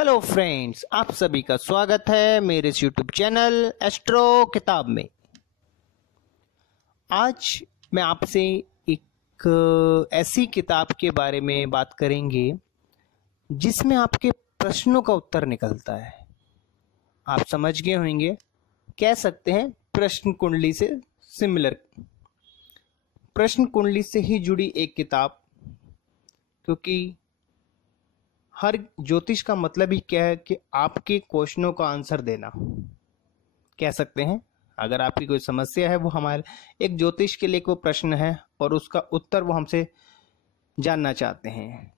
Hello friends, आप सभी का स्वागत है मेरे इस यूट्यूब चैनल एस्ट्रो किताब में। आज मैं आपसे एक ऐसी किताब के बारे में बात करेंगे जिसमें आपके प्रश्नों का उत्तर निकलता है। आप समझ गए होंगे, कह सकते हैं प्रश्न कुंडली से सिमिलर, प्रश्न कुंडली से ही जुड़ी एक किताब, क्योंकि हर ज्योतिष का मतलब ही क्या है कि आपके क्वेश्चनों का आंसर देना। कह सकते हैं अगर आपकी कोई समस्या है, वो हमारे एक ज्योतिष के लिए कोई प्रश्न है और उसका उत्तर वो हमसे जानना चाहते हैं।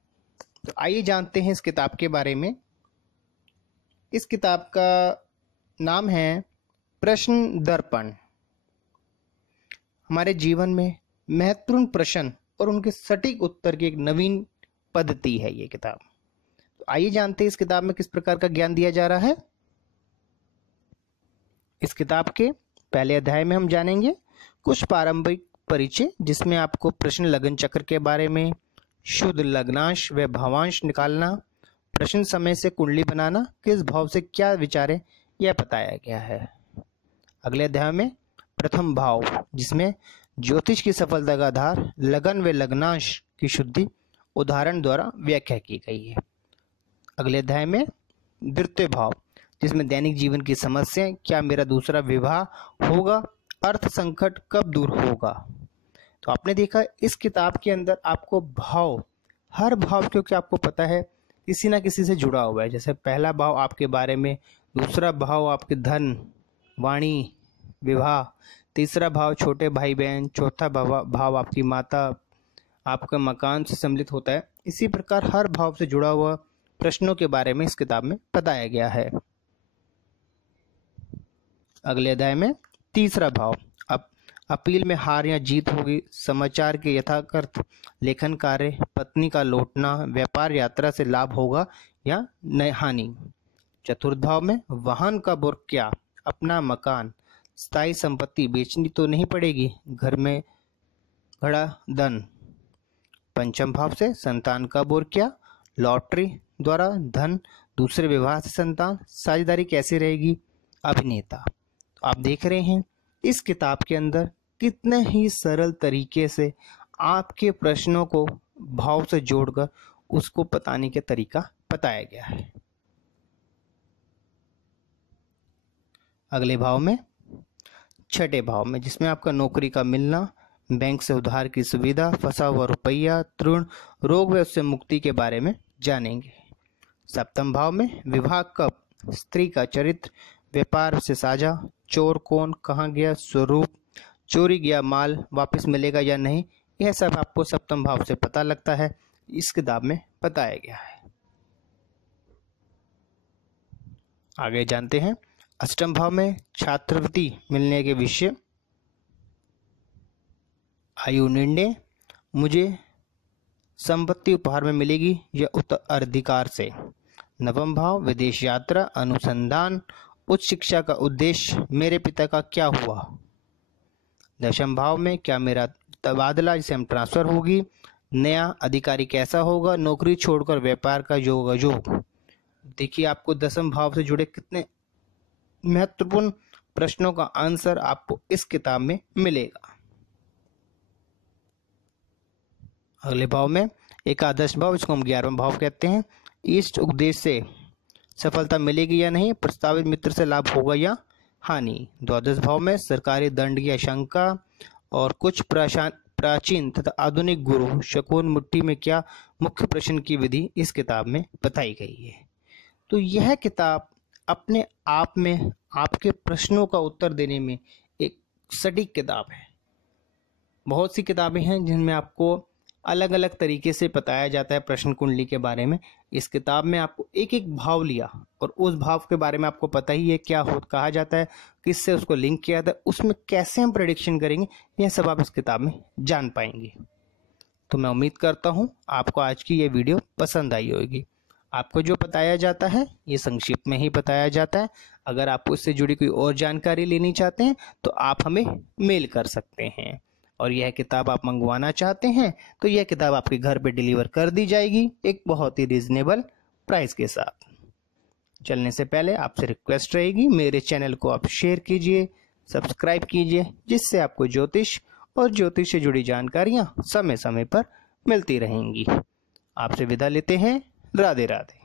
तो आइए जानते हैं इस किताब के बारे में। इस किताब का नाम है प्रश्न दर्पण। हमारे जीवन में महत्वपूर्ण प्रश्न और उनके सटीक उत्तर की एक नवीन पद्धति है ये किताब। तो आइए जानते हैं इस किताब में किस प्रकार का ज्ञान दिया जा रहा है। इस किताब के पहले अध्याय में हम जानेंगे कुछ प्रारंभिक परिचय, जिसमें आपको प्रश्न लगन चक्र के बारे में, शुद्ध लग्नांश व भावांश निकालना, प्रश्न समय से कुंडली बनाना, किस भाव से क्या विचारें, यह बताया गया है। अगले अध्याय में प्रथम भाव, जिसमें ज्योतिष की सफलता का आधार लगन व लग्नांश की शुद्धि उदाहरण द्वारा व्याख्या की गई है। अगले अध्याय में द्वितीय भाव, जिसमें दैनिक जीवन की समस्याएं, क्या मेरा दूसरा विवाह होगा, अर्थ संकट कब दूर होगा। तो आपने देखा इस किताब के अंदर आपको भाव, हर भाव क्योंकि आपको पता है किसी ना किसी से जुड़ा हुआ है। जैसे पहला भाव आपके बारे में, दूसरा भाव आपके धन, वाणी, विवाह, तीसरा भाव छोटे भाई बहन, चौथा भाव आपकी माता, आपका मकान से सम्मिलित होता है। इसी प्रकार हर भाव से जुड़ा हुआ प्रश्नों के बारे में इस किताब में बताया गया है। अगले अध्याय में तीसरा भाव, अब अपील में हार या जीत होगी, समाचार के यथार्थ लेखन कार्य, पत्नी का लौटना, व्यापार यात्रा से लाभ होगा या हानि। चतुर्थ भाव में वाहन का बुर क्या, अपना मकान, स्थायी संपत्ति बेचनी तो नहीं पड़ेगी, घर में घड़ा धन। पंचम भाव से संतान का बुर क्या, लॉटरी द्वारा धन, दूसरे विवाह से संतान, साझेदारी कैसी रहेगी, अभिनेता। तो आप देख रहे हैं इस किताब के अंदर कितने ही सरल तरीके से आपके प्रश्नों को भाव से जोड़कर उसको बताने का तरीका बताया गया है। अगले भाव में छठे भाव में, जिसमें आपका नौकरी का मिलना, बैंक से उधार की सुविधा, फंसा हुआ रुपया, तृण रोग व उससे मुक्ति के बारे में जानेंगे। सप्तम भाव में विवाह कब, स्त्री का चरित्र, व्यापार से साझा, चोर कौन, कहाँ गया, स्वरूप, चोरी गया माल वापस मिलेगा या नहीं, यह सब आपको सप्तम भाव से पता लगता है, इस किताब में बताया गया है। आगे जानते हैं अष्टम भाव में छात्रवृत्ति मिलने के विषय, आयु निर्णय, मुझे संपत्ति उपहार में मिलेगी या उत्तराधिकार से। नवम भाव विदेश यात्रा, अनुसंधान, उच्च शिक्षा का उद्देश्य, मेरे पिता का क्या हुआ। दशम भाव में क्या मेरा तबादला जिसे हम ट्रांसफर होगी, नया अधिकारी कैसा होगा, नौकरी छोड़कर व्यापार का योग। देखिए आपको दसम भाव से जुड़े कितने महत्वपूर्ण प्रश्नों का आंसर आपको इस किताब में मिलेगा। अगले भाव में एकादश भाव, इसको हम 11वां भाव कहते हैं, इष्ट उपदेश से सफलता मिलेगी या नहीं, प्रस्तावित मित्र से लाभ होगा या हानि। द्वादश भाव में सरकारी दंड की आशंका और कुछ प्राचीन तथा आधुनिक गुरु शकुन मुट्ठी में क्या, मुख्य प्रश्न की विधि इस किताब में बताई गई है। तो यह किताब अपने आप में आपके प्रश्नों का उत्तर देने में एक सटीक किताब है। बहुत सी किताबें हैं जिनमें आपको अलग अलग तरीके से बताया जाता है प्रश्न कुंडली के बारे में। इस किताब में आपको एक एक भाव लिया और उस भाव के बारे में आपको पता ही है क्या कहा जाता है, किससे उसको लिंक किया जाता है, उसमें कैसे हम प्रेडिक्शन करेंगे, यह सब आप इस किताब में जान पाएंगे। तो मैं उम्मीद करता हूँ आपको आज की ये वीडियो पसंद आई होगी। आपको जो बताया जाता है ये संक्षिप्त में ही बताया जाता है। अगर आप उससे जुड़ी कोई और जानकारी लेनी चाहते हैं तो आप हमें मेल कर सकते हैं, और यह किताब आप मंगवाना चाहते हैं तो यह किताब आपके घर पे डिलीवर कर दी जाएगी एक बहुत ही रीजनेबल प्राइस के साथ। चलने से पहले आपसे रिक्वेस्ट रहेगी, मेरे चैनल को आप शेयर कीजिए, सब्सक्राइब कीजिए, जिससे आपको ज्योतिष और ज्योतिष से जुड़ी जानकारियां समय समय पर मिलती रहेंगी। आपसे विदा लेते हैं। राधे राधे।